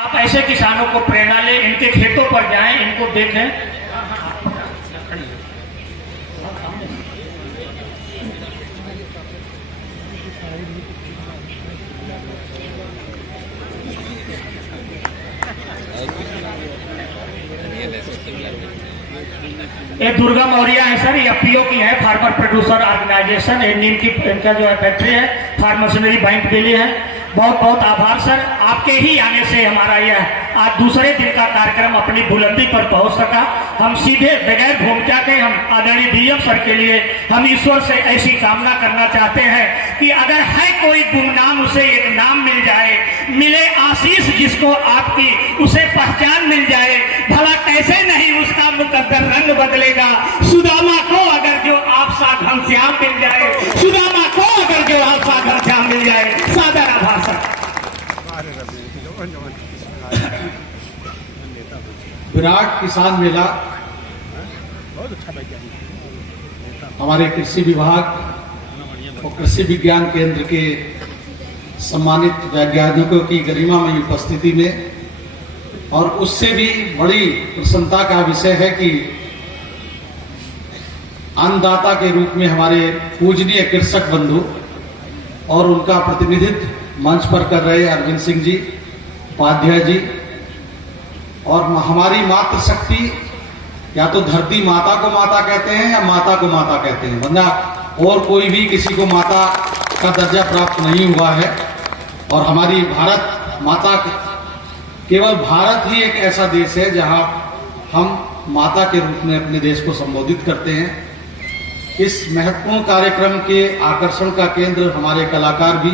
आप ऐसे किसानों को प्रेरणा लें, इनके खेतों पर जाएं, इनको देखें। ये दुर्गा मौर्य है सर, ये पीओ की है, फार्मर प्रोड्यूसर ऑर्गेनाइजेशन। ये नीम की इनका जो है फैक्ट्री है, फार्म मशीनरी बैंक के लिए है। बहुत बहुत आभार सर, आपके ही आने से हमारा यह आज दूसरे दिन का कार्यक्रम अपनी बुलंदी पर पहुंच सका। हम सीधे बगैर भूमिका के हम आदरणीय डीएम सर के लिए हम ईश्वर से ऐसी कामना करना चाहते हैं कि अगर है कोई गुमनाम उसे एक नाम मिल जाए, मिले आशीष जिसको आपकी उसे पहचान मिल जाए। भला कैसे नहीं उसका मुकद्दर रंग बदलेगा। सुदामा को अगर जो आपसा घनश्याम मिल जाए, सुदामा को अगर जो आपसा घनश्याम मिल जाए। सादर आभार सर। विराट किसान मेला हमारे कृषि विभाग और कृषि विज्ञान केंद्र के सम्मानित वैज्ञानिकों की गरिमामयी उपस्थिति में, और उससे भी बड़ी प्रसन्नता का विषय है कि अन्नदाता के रूप में हमारे पूजनीय कृषक बंधु और उनका प्रतिनिधित्व मंच पर कर रहे अरविंद सिंह जी उपाध्याय जी, और हमारी मातृशक्ति, या तो धरती माता को माता कहते हैं या माता को माता कहते हैं, वरना और कोई भी किसी को माता का दर्जा प्राप्त नहीं हुआ है। और हमारी भारत माता, केवल भारत ही एक ऐसा देश है जहां हम माता के रूप में अपने देश को संबोधित करते हैं। इस महत्वपूर्ण कार्यक्रम के आकर्षण का केंद्र हमारे कलाकार भी,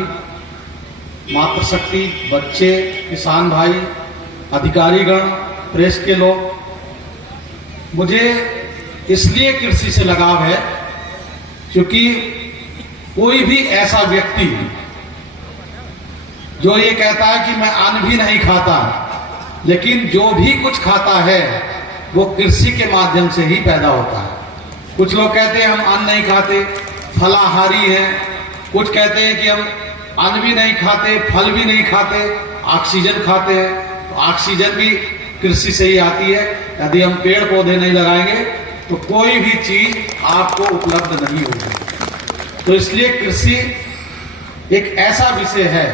मातृशक्ति, बच्चे, किसान भाई, अधिकारीगण, प्रेस के लोग। मुझे इसलिए कृषि से लगाव है क्योंकि कोई भी ऐसा व्यक्ति जो ये कहता है कि मैं अन्न भी नहीं खाता, लेकिन जो भी कुछ खाता है वो कृषि के माध्यम से ही पैदा होता है। कुछ लोग कहते हैं हम अन्न नहीं खाते, फलाहारी हैं। कुछ कहते हैं कि हम अन्न भी नहीं खाते, फल भी नहीं खाते, ऑक्सीजन खाते हैं। तो ऑक्सीजन भी कृषि से ही आती है। यदि हम पेड़ पौधे नहीं लगाएंगे तो कोई भी चीज आपको उपलब्ध नहीं होगी। तो इसलिए कृषि एक ऐसा विषय है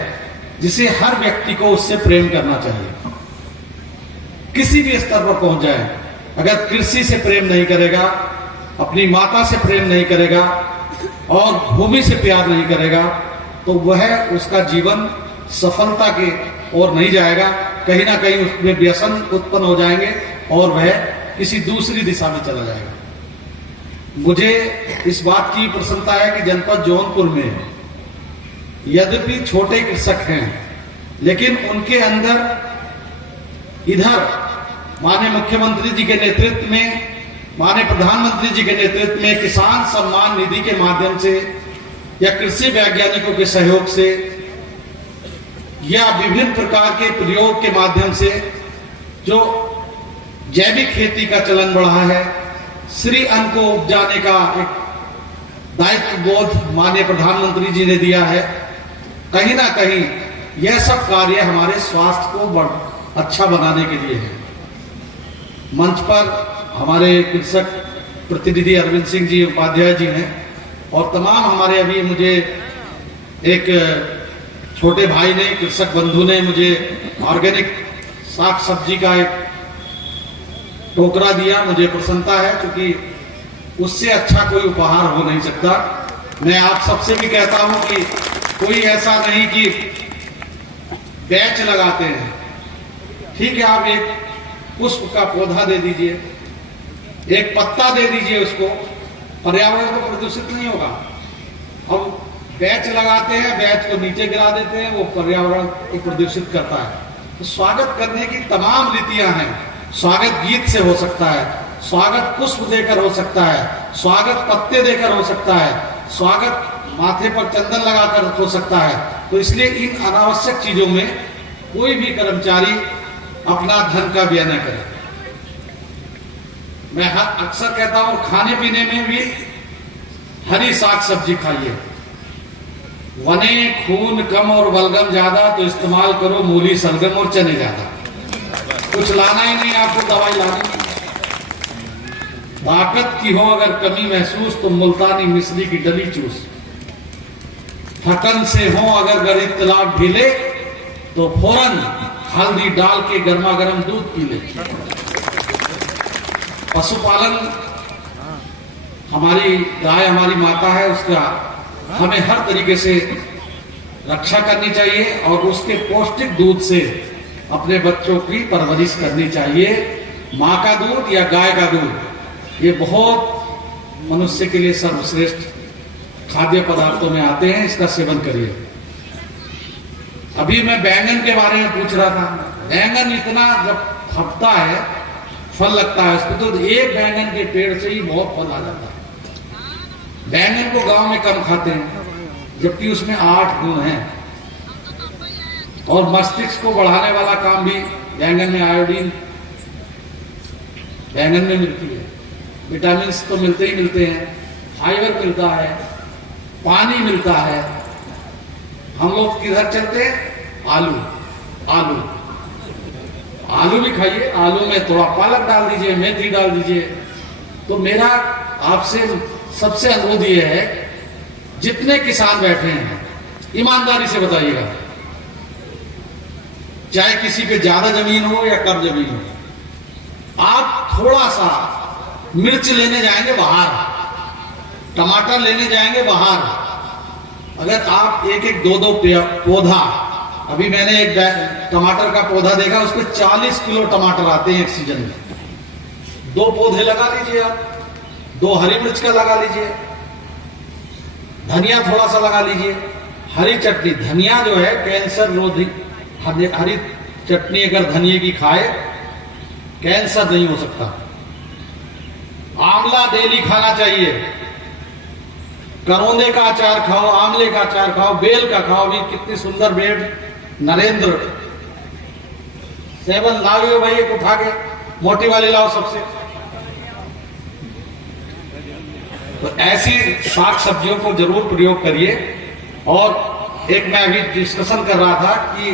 जिसे हर व्यक्ति को उससे प्रेम करना चाहिए। किसी भी स्तर पर पहुंच जाए, अगर कृषि से प्रेम नहीं करेगा, अपनी माता से प्रेम नहीं करेगा और भूमि से प्यार नहीं करेगा, तो वह उसका जीवन सफलता के ओर नहीं जाएगा। कहीं ना कहीं उसमें व्यसन उत्पन्न हो जाएंगे और वह किसी दूसरी दिशा में चला जाएगा। मुझे इस बात की प्रसन्नता है कि जनपद जौनपुर में यद्यपि छोटे कृषक हैं, लेकिन उनके अंदर इधर माननीय मुख्यमंत्री जी के नेतृत्व में, माननीय प्रधानमंत्री जी के नेतृत्व में किसान सम्मान निधि के माध्यम से या कृषि वैज्ञानिकों के सहयोग से या विभिन्न प्रकार के प्रयोग के माध्यम से जो जैविक खेती का चलन बढ़ा है, श्री अन्न को उपजाने का एक दायित्व बोध माननीय प्रधानमंत्री जी ने दिया है। कहीं ना कहीं यह सब कार्य हमारे स्वास्थ्य को अच्छा बनाने के लिए है। मंच पर हमारे कृषक प्रतिनिधि अरविंद सिंह जी उपाध्याय जी हैं, और तमाम हमारे, अभी मुझे एक छोटे भाई ने, कृषक बंधु ने मुझे ऑर्गेनिक साग सब्जी का एक टोकरा दिया। मुझे प्रसन्नता है क्योंकि उससे अच्छा कोई उपहार हो नहीं सकता। मैं आप सबसे भी कहता हूं कि कोई ऐसा नहीं कि बैच लगाते हैं, ठीक है, आप एक पुष्प का पौधा दे दीजिए, एक पत्ता दे दीजिए उसको, पर्यावरण तो प्रदूषित नहीं होगा। अब बैच लगाते हैं, बैच को नीचे गिरा देते हैं, वो पर्यावरण को प्रदूषित करता है। तो स्वागत करने की तमाम रीतियां हैं। स्वागत गीत से हो सकता है, स्वागत पुष्प देकर हो सकता है, स्वागत पत्ते देकर हो सकता है, स्वागत माथे पर चंदन लगाकर हो सकता है। तो इसलिए इन अनावश्यक चीजों में कोई भी कर्मचारी अपना धन का व्यय न करे। मैं अक्सर कहता हूं खाने पीने में भी हरी साग सब्जी खाइए। वने खून कम और बलगम ज्यादा, तो इस्तेमाल करो मूली, सलगम और चने ज्यादा। कुछ लाना ही नहीं, आपको दवाई लानी नहीं। ताकत की हो अगर कमी महसूस तो मुल्तानी मिश्री की डली चूस। थकन से हो अगर गरीब तलाब ढीले तो फौरन हल्दी डाल के गर्मा गर्म दूध पी ले। पशुपालन, हमारी गाय हमारी माता है, उसका हमें हर तरीके से रक्षा करनी चाहिए और उसके पौष्टिक दूध से अपने बच्चों की परवरिश करनी चाहिए। माँ का दूध या गाय का दूध ये बहुत मनुष्य के लिए सर्वश्रेष्ठ खाद्य पदार्थों में आते हैं, इसका सेवन करिए। अभी मैं बैंगन के बारे में पूछ रहा था। बैंगन इतना जब फपता है, फल लगता है उसमें, तो एक बैंगन के पेड़ से ही बहुत फल आ जाता है। बैंगन को गांव में कम खाते हैं, जबकि उसमें 8 गुण हैं और मस्तिष्क को बढ़ाने वाला काम भी बैंगन में, आयोडीन बैंगन में मिलती है। विटामिन तो मिलते ही मिलते हैं, फाइबर मिलता है, पानी मिलता है। हम लोग किधर चलते हैं? आलू आलू आलू भी खाइए, आलू में थोड़ा पालक डाल दीजिए, मेथी डाल दीजिए। तो मेरा आपसे सबसे अनुरोध ये है, जितने किसान बैठे हैं ईमानदारी से बताइएगा, चाहे किसी पे ज्यादा जमीन हो या कम जमीन हो, आप थोड़ा सा मिर्च लेने जाएंगे बाहर, टमाटर लेने जाएंगे बाहर, अगर आप एक एक दो दो पौधा, अभी मैंने एक टमाटर का पौधा देखा, उसमें 40 किलो टमाटर आते हैं एक सीजन में। 2 पौधे लगा लीजिए आप, 2 हरी मिर्च का लगा लीजिए, धनिया थोड़ा सा लगा लीजिए, हरी चटनी, धनिया जो है कैंसर रोधी, हरी चटनी अगर धनिया की खाए कैंसर नहीं हो सकता। आंवला डेली खाना चाहिए, करौंदे का अचार खाओ, आंवले का अचार खाओ, बेल का खाओ। भी कितनी सुंदर बेल, नरेंद्र सेवन लाओ भाई, एक उठा के मोटी वाली लाओ सबसे। तो ऐसी साग सब्जियों को जरूर प्रयोग करिए। और एक मैं अभी डिस्कशन कर रहा था कि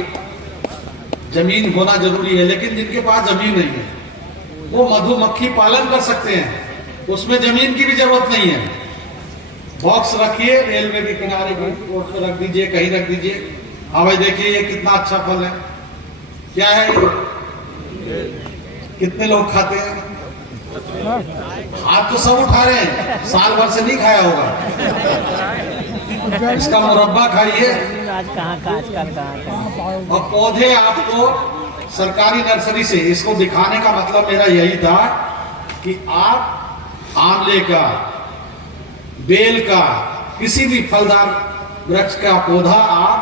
जमीन होना जरूरी है, लेकिन जिनके पास जमीन नहीं है वो मधुमक्खी पालन कर सकते हैं, उसमें जमीन की भी जरूरत नहीं है। बॉक्स रखिए, रेलवे के किनारे रोड पे रख दीजिए, कहीं रख दीजिए। हाँ भाई देखिए ये कितना अच्छा फल है, क्या है ये? कितने लोग खाते हैं? हाथ तो सब उठा रहे हैं, साल भर से नहीं खाया होगा। इसका मुरब्बा खाइए। और पौधे आपको सरकारी नर्सरी से, इसको दिखाने का मतलब मेरा यही था कि आप आंवले का, बेल का, किसी भी फलदार वृक्ष का पौधा आप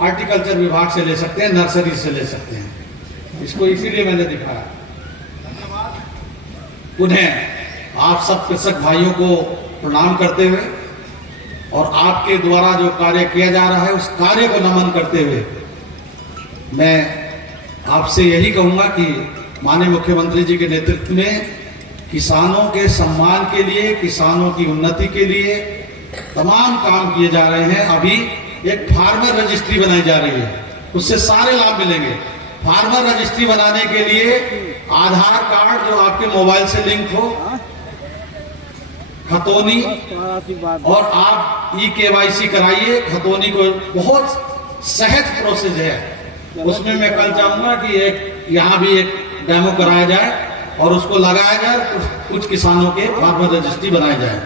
हॉर्टिकल्चर विभाग से ले सकते हैं, नर्सरी से ले सकते हैं। इसको इसीलिए मैंने दिखाया। उन्हें आप सब कृषक भाइयों को प्रणाम करते हुए और आपके द्वारा जो कार्य किया जा रहा है उस कार्य को नमन करते हुए मैं आपसे यही कहूंगा कि माननीय मुख्यमंत्री जी के नेतृत्व में किसानों के सम्मान के लिए, किसानों की उन्नति के लिए तमाम काम किए जा रहे हैं। अभी एक फार्मर रजिस्ट्री बनाई जा रही है, उससे सारे लाभ मिलेंगे। फार्मर रजिस्ट्री बनाने के लिए आधार कार्ड जो आपके मोबाइल से लिंक हो, खतौनी, और आप ई-KYC कराइए। खतौनी को बहुत सहज प्रोसेस है, उसमें मैं कल चाहूंगा कि एक यहाँ भी एक डेमो कराया जाए और उसको लगाया जाए, कुछ किसानों के फार्मर रजिस्ट्री बनाई जाए।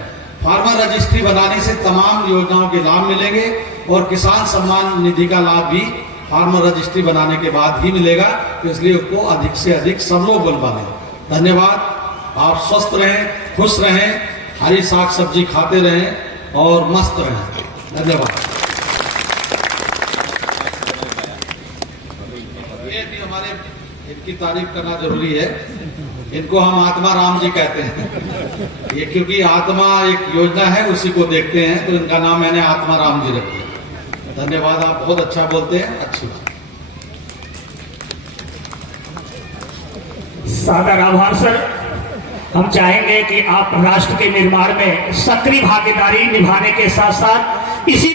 फार्मर रजिस्ट्री बनाने से तमाम योजनाओं के लाभ मिलेंगे और किसान सम्मान निधि का लाभ भी फार्मर रजिस्ट्री बनाने के बाद ही मिलेगा। तो इसलिए उसको अधिक से अधिक सब लोग बनवा लें। धन्यवाद। आप स्वस्थ रहें, खुश रहें, हरी साग सब्जी खाते रहें और मस्त रहें। धन्यवाद। ये भी हमारे, इनकी तारीफ करना जरूरी है। इनको हम आत्मा राम जी कहते हैं। ये क्योंकि आत्मा एक योजना है, उसी को देखते हैं, तो इनका नाम मैंने आत्मा राम जी रख दिया। धन्यवाद। आप बहुत अच्छा बोलते हैं, अच्छी बात। सादर आभार सर। हम चाहेंगे कि आप राष्ट्र के निर्माण में सक्रिय भागीदारी निभाने के साथ साथ इसी